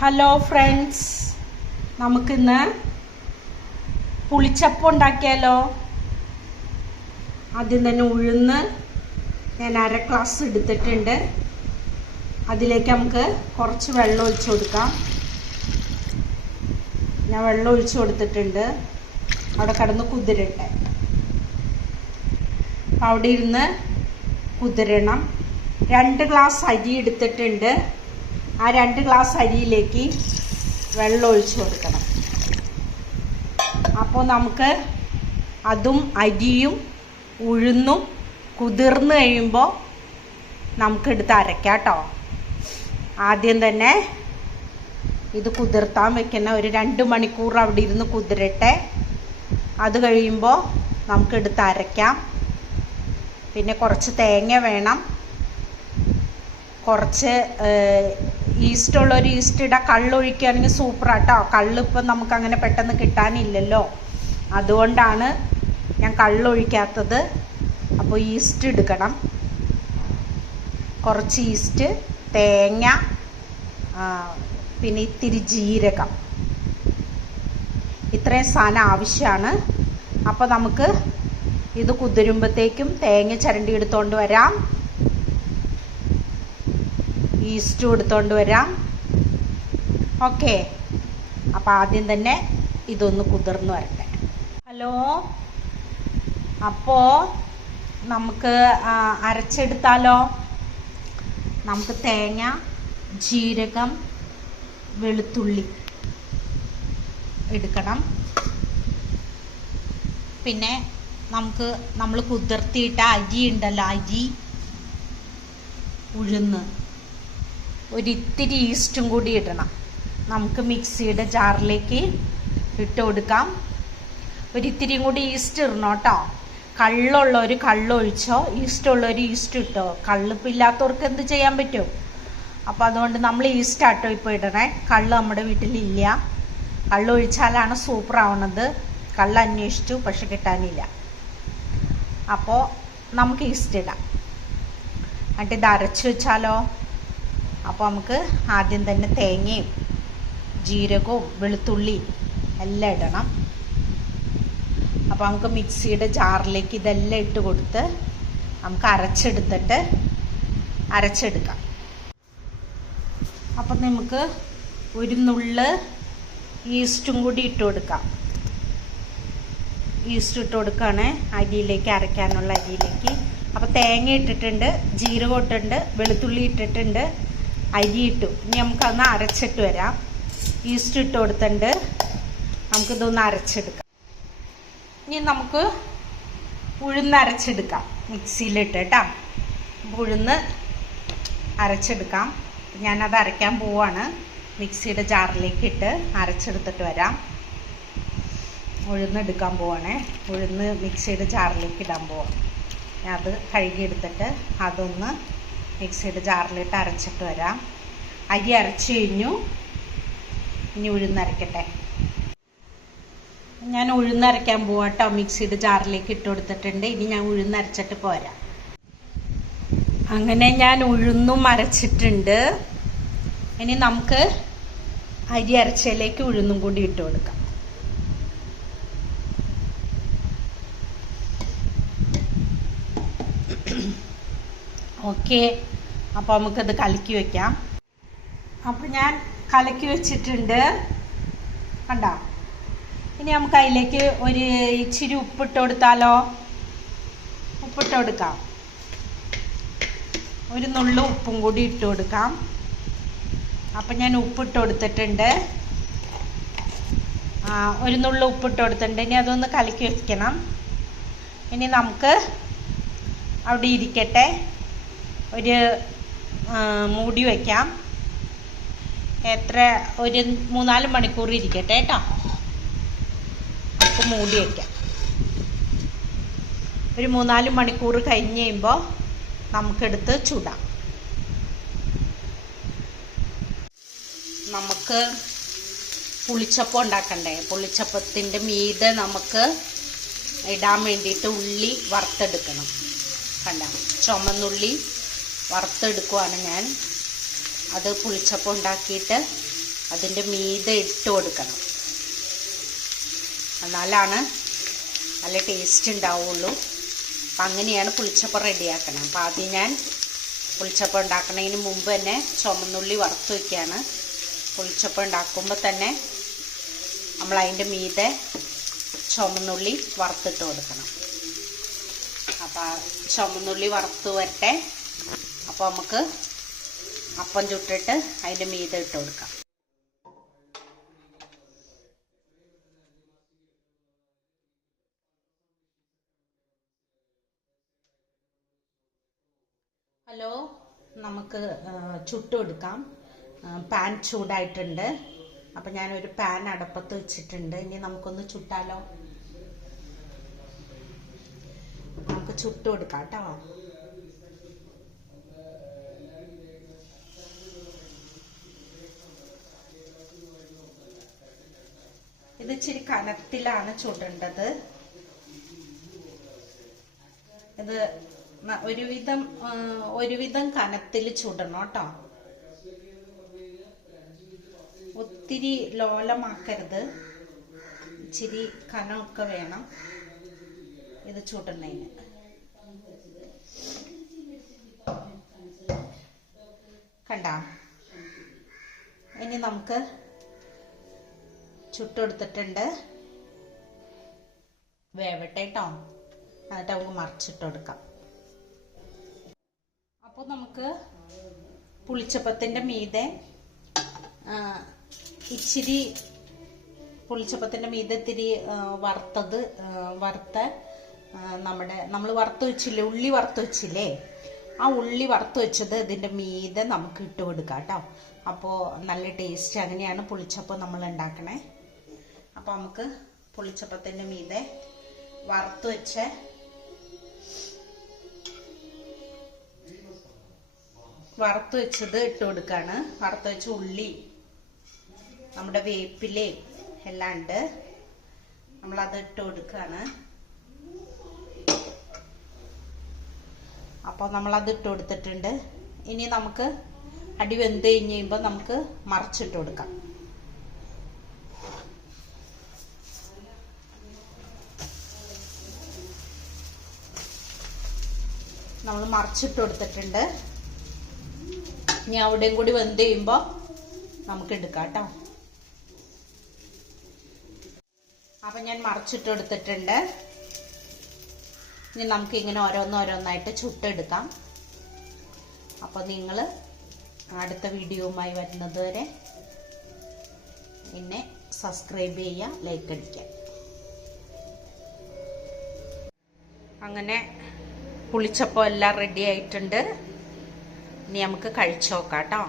Hello friends നമുക്കിന്ന് പുളിച്ചപ്പം ഉണ്ടാക്കിയാലോ? ആദ്യം തന്നെ ഉഴുന്ന് ഞാൻ അര ഗ്ലാസ് എടുത്തിട്ടുണ്ട്. അതിലേക്ക് നമുക്ക് കുറച്ച് വെള്ളം ഒഴിച്ചു കൊടുക്കാം. ഞാൻ വെള്ളം ഒഴിച്ചു കൊടുത്തിട്ടുണ്ട്. അവിടെ കിടന്ന് കുതിരട്ടെ. അവിടെ ഇരുന്ന് കുതിരണം. രണ്ട് ഗ്ലാസ് അരി എടുത്തിട്ടുണ്ട്. ആ രണ്ട് ഗ്ലാസ് അരിയിലേക്ക് വെള്ളം ഒഴിച്ചു കൊടുക്കണം. അപ്പോൾ നമുക്ക് അതും അരിയും ഉഴുന്നും കുതിർന്ന് കഴിയുമ്പോൾ നമുക്കെടുത്ത് അരയ്ക്കാം കേട്ടോ ആദ്യം തന്നെ ഇത് കുതിർത്താൻ വെക്കുന്ന ഒരു രണ്ട് മണിക്കൂർ അവിടെ ഇരുന്ന് കുതിരട്ടെ. അത് കഴിയുമ്പോൾ നമുക്കെടുത്ത് അരയ്ക്കാം. പിന്നെ കുറച്ച് തേങ്ങ വേണം. കുറച്ച് ഈസ്റ്റ് ഉള്ളൊരു ഈസ്റ്റ് ഇടാം കള്ളൊഴിക്കുകയാണെങ്കിൽ സൂപ്പറാട്ടോ. നമുക്ക് അങ്ങനെ പെട്ടെന്ന് കിട്ടാനില്ലല്ലോ. അതുകൊണ്ടാണ് ഞാൻ കള്ളൊഴിക്കാത്തത്. അപ്പോൾ ഈസ്റ്റ് എടുക്കണം. കുറച്ച് ഈസ്റ്റ് തേങ്ങ പിന്നെ ഇത്തിരി ജീരകം. ഇത്രയും സാധനം ആവശ്യമാണ്. അപ്പോൾ നമുക്ക് ഇത് കുതിരുമ്പോഴത്തേക്കും തേങ്ങ ചരണ്ടി എടുത്തുകൊണ്ട് വരാം. ഈസ്റ്റും എടുത്തുകൊണ്ട് വരാം. ഓക്കെ. അപ്പോൾ ആദ്യം തന്നെ ഇതൊന്ന് കുതിർന്ന് വരട്ടെ. ഹലോ? അപ്പോൾ നമുക്ക് അരച്ചെടുത്താലോ? നമുക്ക് തേങ്ങ ജീരകം വെളുത്തുള്ളി എടുക്കണം. പിന്നെ നമുക്ക് നമ്മൾ കുതിർത്തിയിട്ട അരി ഉണ്ടല്ലോ അരി ഉഴുന്ന്. ഒരിത്തിരി ഈസ്റ്റും കൂടി ഇടണം. നമുക്ക് മിക്സിയുടെ ജാറിലേക്ക് ഇട്ട് കൊടുക്കാം. ഒരിത്തിരിയും കൂടി ഈസ്റ്റ് ഇടണം കേട്ടോ. കള്ളുള്ളവർ കള്ളൊഴിച്ചോ ഈസ്റ്റ് ഉള്ളവർ ഈസ്റ്റ് ഇട്ടോ. കള്ളിപ്പോൾ ഇല്ലാത്തവർക്ക് എന്ത് ചെയ്യാൻ പറ്റും? അപ്പോൾ അതുകൊണ്ട് നമ്മൾ ഈസ്റ്റ് ആട്ടോ ഇപ്പോൾ ഇടണേ. കള്ള് നമ്മുടെ വീട്ടിലില്ല. കള്ളൊഴിച്ചാലാണ് സൂപ്പർ ആവണത്. കള്ള് അന്വേഷിച്ചു പക്ഷെ കിട്ടാനില്ല. അപ്പോൾ നമുക്ക് ഈസ്റ്റ് ഇടാം. എന്നിട്ട് ഇത് അരച്ച് വെച്ചാലോ? അപ്പോൾ നമുക്ക് ആദ്യം തന്നെ തേങ്ങയും ജീരകവും വെളുത്തുള്ളി എല്ലാം ഇടണം. അപ്പോൾ നമുക്ക് മിക്സിയുടെ ജാറിലേക്ക് ഇതെല്ലാം ഇട്ട് കൊടുത്ത് നമുക്ക് അരച്ചെടുത്തിട്ട് അരച്ചെടുക്കാം. അപ്പം നമുക്ക് ഒരു നുള്ള് ഈസ്റ്റും കൂടി ഇട്ട് കൊടുക്കാം. ഈസ്റ്റ് ഇട്ട് കൊടുക്കുകയാണ് അരിയിലേക്ക് അരയ്ക്കാനുള്ള അരിയിലേക്ക്. അപ്പോൾ തേങ്ങ ഇട്ടിട്ടുണ്ട് ജീരകം ഇട്ടിട്ടുണ്ട് വെളുത്തുള്ളി ഇട്ടിട്ടുണ്ട്. അരി ഇട്ടു ഇനി നമുക്കതൊന്ന് അരച്ചിട്ട് വരാം. ഈസ്റ്റ് ഇട്ട് കൊടുത്തിട്ടുണ്ട്. നമുക്കിതൊന്ന് അരച്ചെടുക്കാം. ഇനി നമുക്ക് ഉഴുന്ന് അരച്ചെടുക്കാം. മിക്സിയിലിട്ട് കേട്ടോ. ഉഴുന്ന് അരച്ചെടുക്കാം. ഞാനത് അരയ്ക്കാൻ പോവാണ്. മിക്സിയുടെ ജാറിലേക്ക് ഇട്ട് അരച്ചെടുത്തിട്ട് വരാം. ഉഴുന്ന് എടുക്കാൻ പോവാണേ. ഉഴുന്ന് മിക്സിയുടെ ജാറിലേക്ക് ഇടാൻ പോവാം അത് കഴുകിയെടുത്തിട്ട് അതൊന്ന് മിക്സിയുടെ ജാറിലിട്ട് അരച്ചിട്ട് വരാം. അരി അരച്ചു കഴിഞ്ഞു. ഇനി ഉഴുന്നരക്കട്ടെ ഞാൻ ഉഴുന്നരയ്ക്കാൻ പോവാം കേട്ടോ മിക്സിയുടെ ജാറിലേക്ക് ഇട്ട് കൊടുത്തിട്ടുണ്ട്. ഇനി ഞാൻ ഉഴുന്നരച്ചിട്ട് പോരാം. അങ്ങനെ ഞാൻ ഉഴുന്നും അരച്ചിട്ടുണ്ട്. ഇനി നമുക്ക് അരി അരച്ചയിലേക്ക് ഉഴുന്നും കൂടി ഇട്ട് കൊടുക്കാം. ഓക്കെ. അപ്പോൾ നമുക്കത് കലക്കി വെക്കാം. അപ്പോൾ ഞാൻ കലക്കി വെച്ചിട്ടുണ്ട്. കണ്ട? ഇനി നമുക്ക് അതിലേക്ക് ഒരു ഇച്ചിരി ഉപ്പിട്ട് കൊടുത്താലോ? ഉപ്പിട്ട് കൊടുക്കാം. ഒരു നുള്ളു ഉപ്പും കൂടി ഇട്ട് കൊടുക്കാം. അപ്പം ഞാൻ ഉപ്പിട്ട് കൊടുത്തിട്ടുണ്ട്. ഒരു നുള്ളു ഉപ്പിട്ട് കൊടുത്തിട്ടുണ്ട്. ഇനി അതൊന്ന് കലക്കി വെക്കണം. ഇനി നമുക്ക് അവിടെ ഇരിക്കട്ടെ. ഒരു മൂടി വയ്ക്കാം എത്ര ഒരു മൂന്നാൽ മണിക്കൂർ ഇരിക്കട്ടെ കേട്ടോ. നമുക്ക് മൂടി വയ്ക്കാം ഒരു മൂന്നാൽ മണിക്കൂർ കഴിഞ്ഞ് കഴിയുമ്പോൾ നമുക്കെടുത്ത് ചൂടാം. നമുക്ക് പുളിച്ചപ്പം ഉണ്ടാക്കണ്ടേ? പുളിച്ചപ്പത്തിന്റെ മീതെ നമുക്ക് ഇടാൻ വേണ്ടിയിട്ട് ഉള്ളി വറുത്തെടുക്കണം. കണ്ട? ചുമന്നുള്ളി വറുത്തെടുക്കുവാണ് ഞാൻ. അത് പുളിച്ചപ്പം ഉണ്ടാക്കിയിട്ട് അതിന്റെ മീതെ ഇട്ട് കൊടുക്കണം. എന്നാലാണ് നല്ല ടേസ്റ്റ് ഉണ്ടാവുള്ളൂ. അപ്പം അങ്ങനെയാണ് പുളിച്ചപ്പം റെഡിയാക്കണം. അപ്പം ആദ്യം ഞാൻ പുളിച്ചപ്പം ഉണ്ടാക്കുന്നതിന് മുമ്പ് തന്നെ ചുമന്നുള്ളി വറുത്ത് വയ്ക്കുകയാണ് പുളിച്ചപ്പം ഉണ്ടാക്കുമ്പോൾ തന്നെ നമ്മൾ അതിന്റെ മീതെ ചുമന്നുള്ളി വറുത്തിട്ട് കൊടുക്കണം. അപ്പോൾ ചുമന്നുള്ളി വറുത്ത് വരട്ടെ. അപ്പോൾ നമുക്ക് അപ്പം ചുട്ടിട്ട് അതിന്റെ മീതെ ഇട്ട് കൊടുക്കാം. ഹലോ നമുക്ക് ചുട്ടെടുക്കാം പാൻ ചൂടായിട്ടുണ്ട്. അപ്പം ഞാനൊരു പാൻ അടപ്പത്ത് വെച്ചിട്ടുണ്ട്. ഇനി നമുക്കൊന്ന് ചുട്ടാലോ? നമുക്ക് ചുട്ടു കൊടുക്കാം കേട്ടോ. ഇത് ഇച്ചിരി കനത്തിലാണ് ചുടേണ്ടത്. ഇത് ഒരുവിധം ഒരുവിധം കനത്തിൽ ചുടണം കേട്ടോ. ഒത്തിരി ലോലമാക്കരുത്. ഇച്ചിരി കനമൊക്കെ വേണം ഇത് ചുടണതിന് കണ്ട? ഇനി നമുക്ക് ചുട്ടെടുത്തിട്ടുണ്ട്. വേവട്ടെ കേട്ടോ എന്നിട്ട് നമുക്ക് മറിച്ചിട്ട് കൊടുക്കാം അപ്പോൾ നമുക്ക് പുളിച്ചപ്പത്തിന്റെ മീതെ ഇച്ചിരി പുളിച്ചപ്പത്തിന്റെ മീതെ ഇത്തിരി വറുത്തത് വറുത്ത നമ്മുടെ നമ്മൾ വറുത്ത് വെച്ചില്ലേ ഉള്ളി വറുത്ത് വെച്ചില്ലേ? ആ ഉള്ളി വറുത്ത് വെച്ചത് ഇതിന്റെ മീതെ നമുക്ക് ഇട്ട് കൊടുക്കാം കേട്ടോ അപ്പോൾ നല്ല ടേസ്റ്റ് അങ്ങനെയാണ് പുളിച്ചപ്പം നമ്മൾ ഉണ്ടാക്കണേ. അപ്പോൾ നമുക്ക് പുളിച്ചപ്പത്തിന്റെ മീതെ വറുത്ത് വെച്ച. വറുത്ത് വെച്ചത് ഇട്ട് കൊടുക്കാണ്. വറുത്ത് വെച്ച ഉള്ളി നമ്മുടെ വേപ്പിലേം എല്ലാം ഉണ്ട്. നമ്മളത് ഇട്ട് കൊടുക്കാണ്. അപ്പോൾ നമ്മളത് ഇട്ട് കൊടുത്തിട്ടുണ്ട്. ഇനി നമുക്ക് അടി വെന്ത് കഴിഞ്ഞ് കഴിയുമ്പോൾ നമുക്ക് മറിച്ചിട്ട് കൊടുക്കാം. നമ്മൾ മറിച്ചിട്ട് കൊടുത്തിട്ടുണ്ട്. ഇനി അവിടെയും കൂടി വെന്ത് ചെയ്യുമ്പോൾ നമുക്ക് എടുക്കാം കേട്ടോ അപ്പം ഞാൻ മറിച്ചിട്ട് കൊടുത്തിട്ടുണ്ട്. ഇനി നമുക്ക് ഇങ്ങനെ ഓരോന്നോരോന്നായിട്ട് ചുട്ടെടുക്കാം. അപ്പോൾ നിങ്ങൾ അടുത്ത വീഡിയോവുമായി വരുന്നത് വരെ എന്നെ സബ്സ്ക്രൈബ് ചെയ്യുക ലൈക്ക് അടിക്കുക. അങ്ങനെ പുളിച്ചപ്പം എല്ലാം റെഡി ആയിട്ടുണ്ട്. ഇനി നമുക്ക് കഴിച്ചു നോക്കാം കേട്ടോ.